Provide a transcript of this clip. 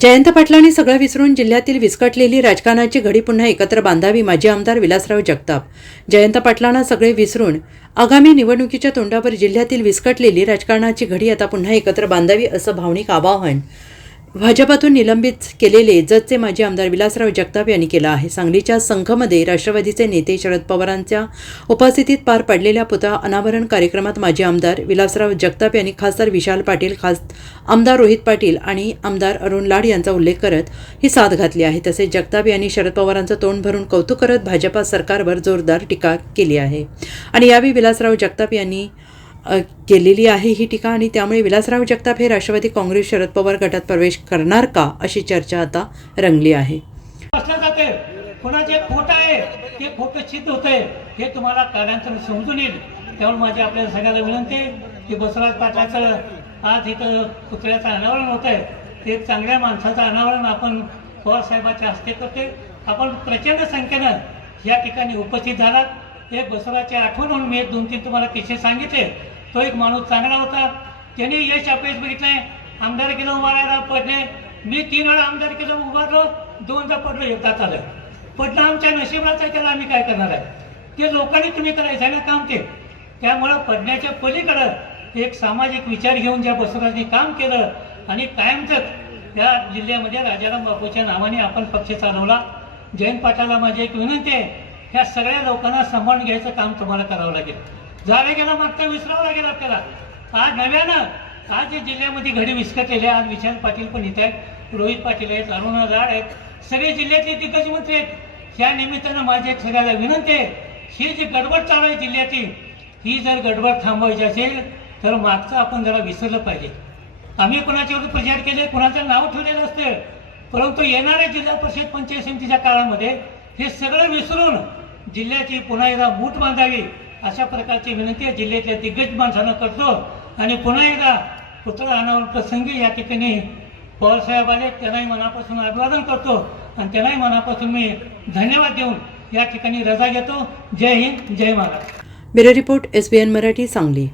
जयंत पाटलांनी सगळं विसरून जिल्ह्यातील विस्कटलेली राजकारणाची घडी पुन्हा एकत्र बांधावी. माजी आमदार विलासराव जगताप. जयंत पाटलांना सगळे विसरून आगामी निवडणुकीच्या तोंडावर जिल्ह्यातील विस्कटलेली राजकारणाची घडी आता पुन्हा एकत्र बांधावी असं भावनिक आवाहन भाजपातून निलंबित केलेले जतचे माजी आमदार विलासराव जगताप यांनी केलं आहे. सांगलीच्या संघमध्ये राष्ट्रवादीचे नेते शरद पवारांच्या उपस्थितीत पार पडलेल्या पुतळा अनावरण कार्यक्रमात माजी आमदार विलासराव जगताप यांनी खासदार विशाल पाटील, आमदार रोहित पाटील आणि आमदार अरुण लाड यांचा उल्लेख करत ही साथ घातली आहे. तसेच जगताप यांनी शरद पवारांचं तोंड भरून कौतुक करत भाजपा सरकारवर जोरदार टीका केली आहे आणि यावेळी विलासराव जगताप यांनी केलेली आहे ही टीका आणि त्यामुळे विलासराव जगताप हे राष्ट्रवादी काँग्रेस शरद पवार गटात प्रवेश करणार का अशी चर्चा आता रंगली आहे. कोणाचे खोटं आहे ते खोटं सिद्ध होतंय हे तुम्हाला कालांतराने समजून येईल. त्यामुळे माझी आपल्याला सगळ्याला विनंती आहे की बसवराज पाटलाचं आज इथं पुतळ्याचं अनावरण होत आहे. ते चांगल्या माणसाचं अनावरण आपण पवार साहेबांच्या हस्ते करते. आपण प्रचंड संख्येनं या ठिकाणी उपस्थित झालात. एक बसवराजची आठवण म्हणून मी 2-3 तुम्हाला किस्से सांगितले. तो एक माणूस चांगला होता. त्याने यश अपयश बघितलंय. आमदार केलं उभारायला पडले. मी 3 वेळा आमदार केलं उभारलो, 2दा पडलो, एकदा आलं. पडलं आमच्या नशिबाचं आहे, त्याला आम्ही काय करणार आहे. ते लोकांनी तुम्ही करायचं आहे ना काम ते. त्यामुळं पडण्याच्या पलीकडं एक सामाजिक विचार घेऊन ज्या बसवराजनी काम केलं आणि कायमच या जिल्ह्यामध्ये राजाराम बापूच्या नावाने आपण पक्ष चालवला. जयंत पाटलाला माझी एक विनंती आहे, ह्या सगळ्या लोकांना सांभाळून घ्यायचं काम तुम्हाला करावं लागेल. झालं गेला मागचा विसरावं लागेल आपल्याला. आज नव्यानं आज या जिल्ह्यामध्ये घडी विस्कटलेले. आज विशाल पाटील पण इथे आहेत, रोहित पाटील आहेत, अरुण लाड आहेत, सगळे जिल्ह्यातले दिग्गज मंत्री आहेत. ह्या निमित्तानं माझी एक सगळ्याला विनंती आहे, ही जी गडबड चालू आहे जिल्ह्यातील, ही जर गडबड थांबवायची असेल तर मागचं आपण जरा विसरलं पाहिजे. आम्ही कुणाच्यावर प्रचार केले, कुणाचं नाव ठेवलेलं असते, परंतु येणाऱ्या जिल्हा परिषद पंचायत समितीच्या काळामध्ये हे सगळं विसरून जिल्ह्याची पुन्हा एकदा मूठ बांधावी अशा प्रकारची विनंती आहे जिल्ह्यातल्या दिग्गज माणसांना करतो. आणि पुन्हा एकदा पुतळा अनावरण प्रसंगी या ठिकाणी पवारसाहेब आले, त्यांनाही मनापासून अभिवादन करतो आणि त्यांनाही मनापासून मी धन्यवाद देऊन या ठिकाणी रजा घेतो. जय हिंद, जय Maharashtra. Bureau report, SBN Marathi, Sangli.